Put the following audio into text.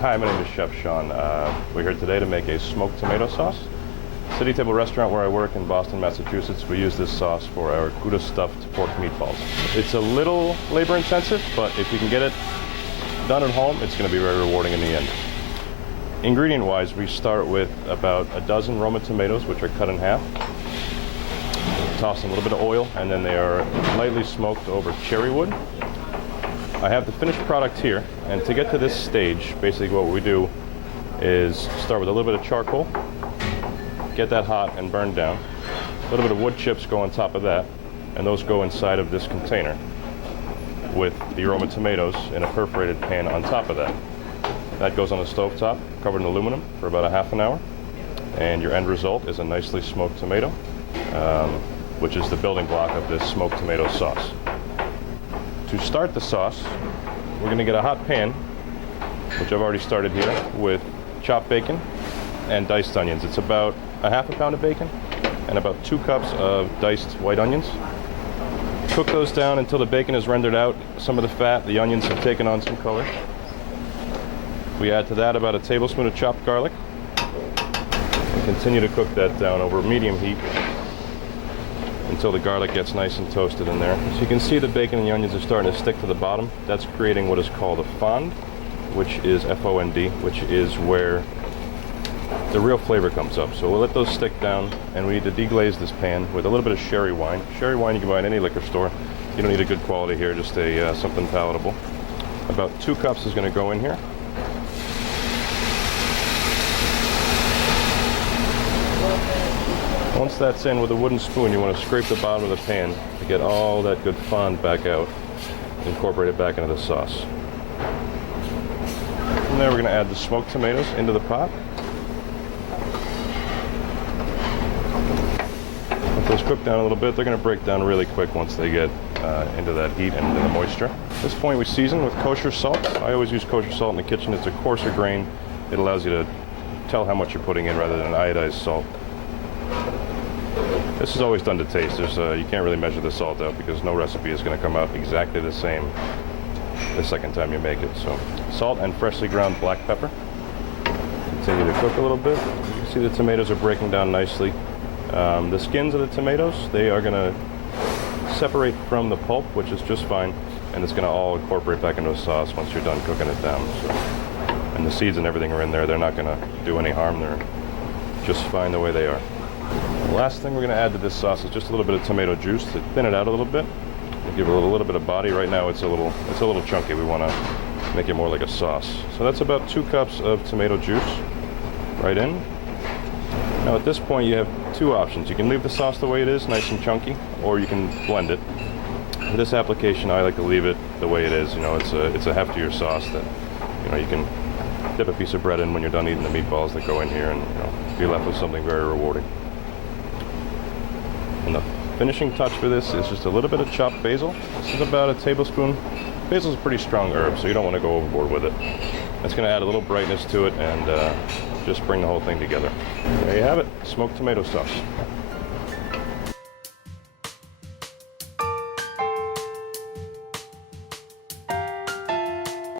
Hi, my name is Chef Sean. We're here today to make a smoked tomato sauce. City Table Restaurant where I work in Boston, Massachusetts, we use this sauce for our Gouda stuffed pork meatballs. It's a little labor intensive, but if you can get it done at home, it's going to be very rewarding in the end. Ingredient wise, we start with about a dozen Roma tomatoes, which are cut in half. Toss in a little bit of oil, and then they are lightly smoked over cherry wood. I have the finished product here, and to get to this stage, basically what we do is start with a little bit of charcoal, get that hot and burned down. A little bit of wood chips go on top of that, and those go inside of this container with the Roma tomatoes in a perforated pan on top of that. That goes on the stove top, covered in aluminum, for about a half an hour, and your end result is a nicely smoked tomato, which is the building block of this smoked tomato sauce. To start the sauce, we're going to get a hot pan, which I've already started here, with chopped bacon and diced onions. It's about a half a pound of bacon and about 2 cups of diced white onions. Cook those down until the bacon is rendered out some of the fat. The onions have taken on some color. We add to that about a tablespoon of chopped garlic and continue to cook that down over medium heat until the garlic gets nice and toasted in there. So you can see the bacon and the onions are starting to stick to the bottom. That's creating what is called a fond, which is F-O-N-D, which is where the real flavor comes up. So we'll let those stick down, and we need to deglaze this pan with a little bit of sherry wine. Sherry wine you can buy in any liquor store. You don't need a good quality here, just a something palatable. About 2 cups is going to go in here. Once that's in with a wooden spoon, you want to scrape the bottom of the pan to get all that good fond back out, incorporate it back into the sauce. From there, we're going to add the smoked tomatoes into the pot. Let those cook down a little bit. They're going to break down really quick once they get into that heat and into the moisture. At this point, we season with kosher salt. I always use kosher salt in the kitchen. It's a coarser grain. It allows you to tell how much you're putting in rather than iodized salt. This is always done to taste. You can't really measure the salt out because no recipe is going to come out exactly the same the second time you make it. So salt and freshly ground black pepper. Continue to cook a little bit. You can see the tomatoes are breaking down nicely. The skins of the tomatoes, they are going to separate from the pulp, which is just fine, and it's going to all incorporate back into the sauce once you're done cooking it down. So, and the seeds and everything are in there. They're not going to do any harm. They're just fine the way they are. The last thing we're going to add to this sauce is just a little bit of tomato juice to thin it out a little bit. We'll give it a little bit of body. Right now it's a little chunky. We want to make it more like a sauce. So that's about 2 cups of tomato juice right in. Now at this point you have 2 options. You can leave the sauce the way it is, nice and chunky, or you can blend it. For this application, I like to leave it the way it is. You know, it's a heftier sauce that, you know, you can dip a piece of bread in when you're done eating the meatballs that go in here, and, you know, be left with something very rewarding. And the finishing touch for this is just a little bit of chopped basil. This is about a tablespoon. Basil is a pretty strong herb, so you don't want to go overboard with it. It's going to add a little brightness to it and just bring the whole thing together. There you have it, smoked tomato sauce.